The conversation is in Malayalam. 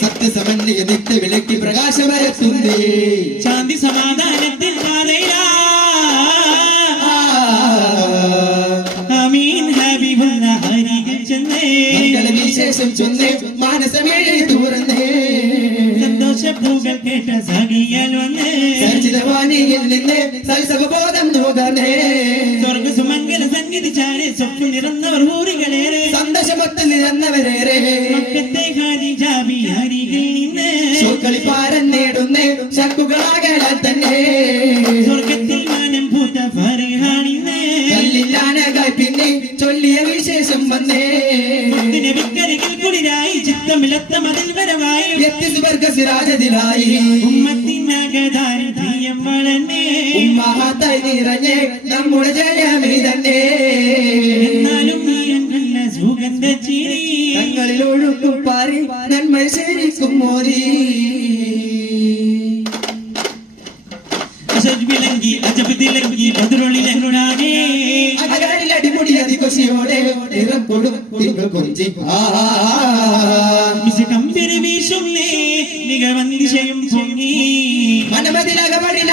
സത്യസമന്വയ നിത്യ വിളക്കി പ്രകാശമരത്തുന്നേ ശാന്തി സമാധാനത്തിൽ വിശേഷം ചൊന്നേ മാനസമേഴി തുറന്നേ സന്തോഷപ്പൂകൾ കേട്ട സഖിയാൽ വന്നേ സച്ചിതവാണിയിൽ നിന്ന് സൽസവബോധം നോകണേ സ്വർഗസുമംഗല സംഗീതി ചാരെ സ്വപ്നം നിറന്നവർ ഹൂറികളേറെ സന്തോഷമൊത്ത് നിറന്നവരേറെ മക്കത്തെ ഹാരിജാബിയാരികൾ നിന്ന് കളിപ്പാരൻ നേടുന്നേ ശക്കുകളാകലാൽ തന്നെ സ്വർഗത്തിൽ മാനം പൂത്ത ഫർഹാനിന്നേ കല്ലില്ലാനകായി പിന്നെ ചൊല്ലിയ വിശേഷം വന്നേ വിക്കരികൾ കുളിരായി ചിത്തമിലത്ത മതിൽ വരവായി സിരാജതിലായി ഉമ്മത്തിനകതാരി പ്രിയം വളർന്നേ ഉമ്മഹാത്തായി നിറഞ്ഞേ നമ്മുടെ ജയമേ തന്നെ എന്നാലും നല്ല സുഗന്ധ ചിരി തങ്ങളിൽ ഒഴുക്കും പാറി നന്മ ശരിക്കും മോദി വിളങ്ങി അജബ് തിളങ്ങി ബദറുള്ളിലേ അടിമുടി അതികൊശിയോടെ നിറം കൊടും കൊഞ്ചി കമ്പരി വീശുന്നേ നിഗവന്തിശയം പൊങ്ങി മനമതിലകപടില